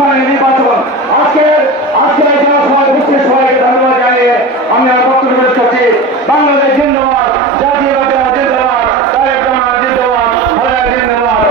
স্থানে নির্বাচন। আজকের এই জনসভায় উপস্থিত সবাইকে ধন্যবাদ জানিয়ে আমি আমার বক্তব্য শেষ করছি। বাংলাদেশ জিন্দাবাদ, জাতীয়তাবাদ জিন্দাবাদ, তারেক রহমান জিন্দাবাদ, জিন্দাবাদ।